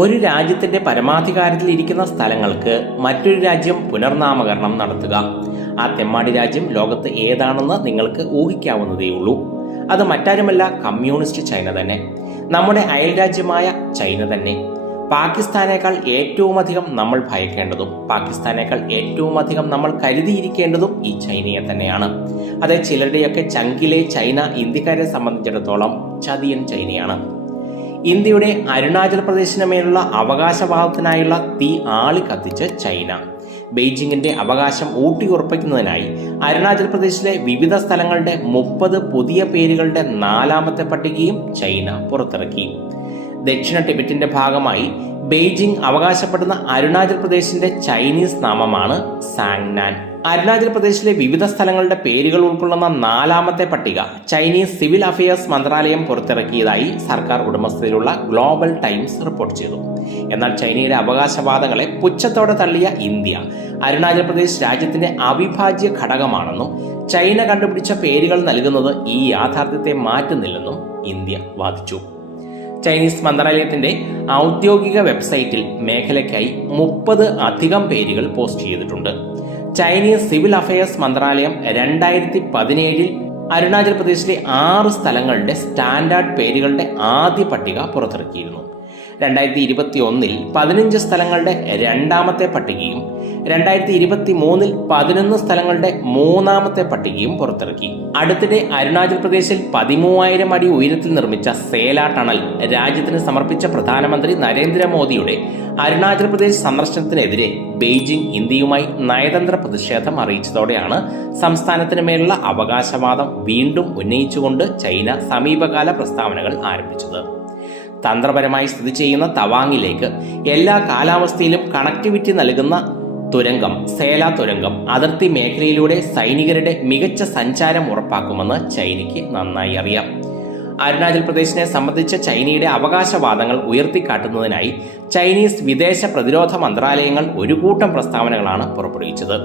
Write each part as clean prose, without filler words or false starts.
ഒരു രാജ്യത്തിന്റെ പരമാധികാരത്തിൽ ഇരിക്കുന്ന സ്ഥലങ്ങൾക്ക് മറ്റൊരു രാജ്യം പുനർനാമകരണം നടത്തുക. ആ തെമ്മാടി രാജ്യം ലോകത്ത് ഏതാണെന്ന് നിങ്ങൾക്ക് ഊഹിക്കാവുന്നതേയുള്ളൂ. അത് മറ്റാരുമല്ല, കമ്മ്യൂണിസ്റ്റ് ചൈന തന്നെ. നമ്മുടെ അയൽ രാജ്യമായ ചൈന തന്നെ. പാകിസ്ഥാനേക്കാൾ ഏറ്റവും അധികം നമ്മൾ ഭയക്കേണ്ടതും പാകിസ്ഥാനേക്കാൾ ഏറ്റവും അധികം നമ്മൾ കരുതിയിരിക്കേണ്ടതും ഈ ചൈനയെ തന്നെയാണ്. അതെ, ചിലരുടെയൊക്കെ ചങ്കിലെ ചൈന ഇന്ത്യക്കാരെ സംബന്ധിച്ചിടത്തോളം ചതിയൻ ചൈനയാണ്. ഇന്ത്യയുടെ അരുണാചൽ പ്രദേശിന് മേലുള്ള അവകാശവാദത്തിനായുള്ള തീ ആളി കത്തിച്ച് ചൈന. ബെയ്ജിങ്ങിന്റെ അവകാശം ഊട്ടിയുറപ്പിക്കുന്നതിനായി അരുണാചൽ പ്രദേശിലെ വിവിധ സ്ഥലങ്ങളുടെ 30 പുതിയ പേരുകളുടെ 4ാമത്തെ പട്ടികയും ചൈന പുറത്തിറക്കി. ദക്ഷിണ ടിബറ്റിന്റെ ഭാഗമായി ബെയ്ജിംഗ് അവകാശപ്പെടുന്ന അരുണാചൽ പ്രദേശിന്റെ ചൈനീസ് നാമമാണ് സാങ്നാൻ. അരുണാചൽ പ്രദേശിലെ വിവിധ സ്ഥലങ്ങളുടെ പേരുകൾ ഉൾക്കൊള്ളുന്ന 4ാമത്തെ പട്ടിക ചൈനീസ് സിവിൽ അഫയേഴ്സ് മന്ത്രാലയം പുറത്തിറക്കിയതായി സർക്കാർ ഉടമസ്ഥതയിലുള്ള ഗ്ലോബൽ ടൈംസ് റിപ്പോർട്ട് ചെയ്തു. എന്നാൽ ചൈനയുടെ അവകാശവാദങ്ങളെ പുച്ഛത്തോടെ തള്ളിയ ഇന്ത്യ അരുണാചൽ പ്രദേശ് രാജ്യത്തിന്റെ അവിഭാജ്യ ഘടകമാണെന്നും ചൈന കണ്ടുപിടിച്ച പേരുകൾ നൽകുന്നത് ഈ യാഥാർത്ഥ്യത്തെ മാറ്റുന്നില്ലെന്നും ഇന്ത്യ വാദിച്ചു. ചൈനീസ് മന്ത്രാലയത്തിന്റെ ഔദ്യോഗിക വെബ്സൈറ്റിൽ മേഖലയ്ക്കായി 30 അധികം പേരുകൾ പോസ്റ്റ് ചെയ്തിട്ടുണ്ട്. ചൈനീസ് സിവിൽ അഫയേഴ്സ് മന്ത്രാലയം 2017 അരുണാചൽ പ്രദേശിലെ 6 സ്ഥലങ്ങളുടെ സ്റ്റാൻഡേർഡ് പേരുകളുടെ ആദ്യ പട്ടിക പുറത്തിറക്കിയിരുന്നു. 2021 15 സ്ഥലങ്ങളുടെ 2ാമത്തെ പട്ടികയും 2023 11 സ്ഥലങ്ങളുടെ 3ാമത്തെ പട്ടികയും പുറത്തിറക്കി. അടുത്തിടെ അരുണാചൽ പ്രദേശിൽ 13,000 അടി ഉയരത്തിൽ നിർമ്മിച്ച സേല ടണൽ രാജ്യത്തിന് സമർപ്പിച്ച പ്രധാനമന്ത്രി നരേന്ദ്രമോദിയുടെ അരുണാചൽ പ്രദേശ് സന്ദർശനത്തിനെതിരെ ബെയ്ജിംഗ് ഇന്ത്യയുമായി നയതന്ത്ര പ്രതിഷേധം അറിയിച്ചതോടെയാണ് സംസ്ഥാനത്തിന് മേലുള്ള അവകാശവാദം വീണ്ടും ഉന്നയിച്ചുകൊണ്ട് ചൈന സമീപകാല പ്രസ്താവനകൾ ആരംഭിച്ചത്. തന്ത്രപരമായി സ്ഥിതി ചെയ്യുന്ന തവാങ്ങിലേക്ക് എല്ലാ കാലാവസ്ഥയിലും കണക്ടിവിറ്റി നൽകുന്ന തുരങ്കം സേല തുരങ്കം അതിർത്തി മേഖലയിലൂടെ സൈനികരുടെ മികച്ച സഞ്ചാരം ഉറപ്പാക്കുമെന്ന് ചൈനയ്ക്ക് നന്നായി അറിയാം. അരുണാചൽ പ്രദേശിനെ സംബന്ധിച്ച ചൈനയുടെ അവകാശവാദങ്ങൾ ഉയർത്തിക്കാട്ടുന്നതിനായി ചൈനീസ് വിദേശ പ്രതിരോധ മന്ത്രാലയങ്ങൾ ഒരു കൂട്ടം പ്രസ്താവനകളാണ് പുറപ്പെടുവിച്ചത്.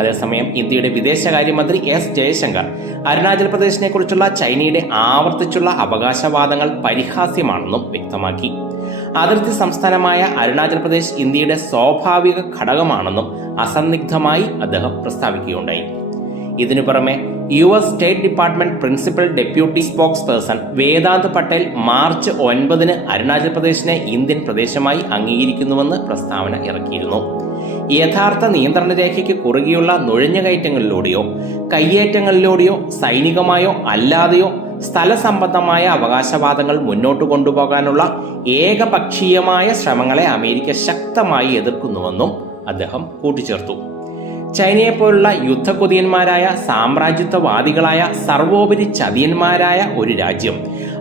അതേസമയം ഇന്ത്യയുടെ വിദേശകാര്യമന്ത്രി എസ് ജയശങ്കർ അരുണാചൽ പ്രദേശിനെ കുറിച്ചുള്ള ചൈനയുടെ ആവർത്തിച്ചുള്ള അവകാശവാദങ്ങൾ പരിഹാസ്യമാണെന്നും വ്യക്തമാക്കി. അതിർത്തി സംസ്ഥാനമായ അരുണാചൽ പ്രദേശ് ഇന്ത്യയുടെ സ്വാഭാവിക ഘടകമാണെന്നും അസന്നിഗ്ധമായി അദ്ദേഹം പ്രസ്താവിക്കുകയുണ്ടായി. ഇതിനു പുറമെ US state department principal deputy spokesperson Vedant Patel March 9 Arunachal പ്രദേശിനെ ഇന്ത്യൻ പ്രദേശമായി അംഗീകരിക്കുന്നുവെന്ന് പ്രസ്താവന ഇറക്കിയിരുന്നു. യഥാർത്ഥ നിയന്ത്രണ രേഖയ്ക്ക് കുറുകെയുള്ള നുഴഞ്ഞുകയറ്റങ്ങളിലൂടെയോ കയ്യേറ്റങ്ങളിലൂടെയോ സൈനികമായോ അല്ലാതെയോ സ്ഥലസംബന്ധമായ അവകാശവാദങ്ങൾ മുന്നോട്ട് കൊണ്ടുപോകാനുള്ള ഏകപക്ഷീയമായ ശ്രമങ്ങളെ അമേരിക്ക ശക്തമായി എതിർക്കുന്നുവെന്നും അദ്ദേഹം കൂട്ടിച്ചേർത്തു. ചൈനയെപ്പോലുള്ള യുദ്ധക്കൊതിയന്മാരായ സാമ്രാജ്യത്വവാദികളായ സർവോപരി ചതിയന്മാരായ ഒരു രാജ്യം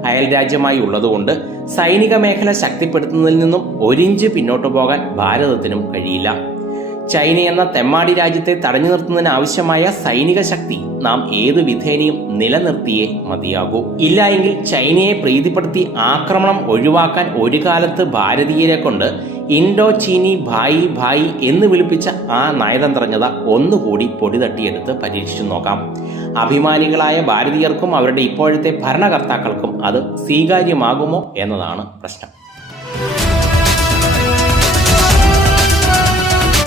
അയൽ രാജ്യമായി ഉള്ളതുകൊണ്ട് സൈനിക മേഖല ശക്തിപ്പെടുത്തുന്നതിൽ നിന്നും ഒരിഞ്ച് പിന്നോട്ടു പോകാൻ ഭാരതത്തിനും കഴിയില്ല. ചൈന എന്ന തെമ്മാടി രാജ്യത്തെ തടഞ്ഞു നിർത്തുന്നതിന് ആവശ്യമായ സൈനിക ശക്തി നാം ഏതു വിധേനയും നിലനിർത്തിയേ മതിയാകൂ. ഇല്ല എങ്കിൽ ചൈനയെ പ്രീതിപ്പെടുത്തി ആക്രമണം ഒഴിവാക്കാൻ ഒരു കാലത്ത് ഭാരതീയരെ കൊണ്ട് ഇൻഡോ ചീനി ഭായി ഭായി എന്ന് വിളിപ്പിച്ച ആ നയതന്ത്രജ്ഞത ഒന്നുകൂടി പൊടി തട്ടിയെടുത്ത് പരീക്ഷിച്ചു നോക്കാം. അഭിമാനികളായ ഭാരതീയർക്കും അവരുടെ ഇപ്പോഴത്തെ ഭരണകർത്താക്കൾക്കും അത് സ്വീകാര്യമാകുമോ എന്നതാണ് പ്രശ്നം.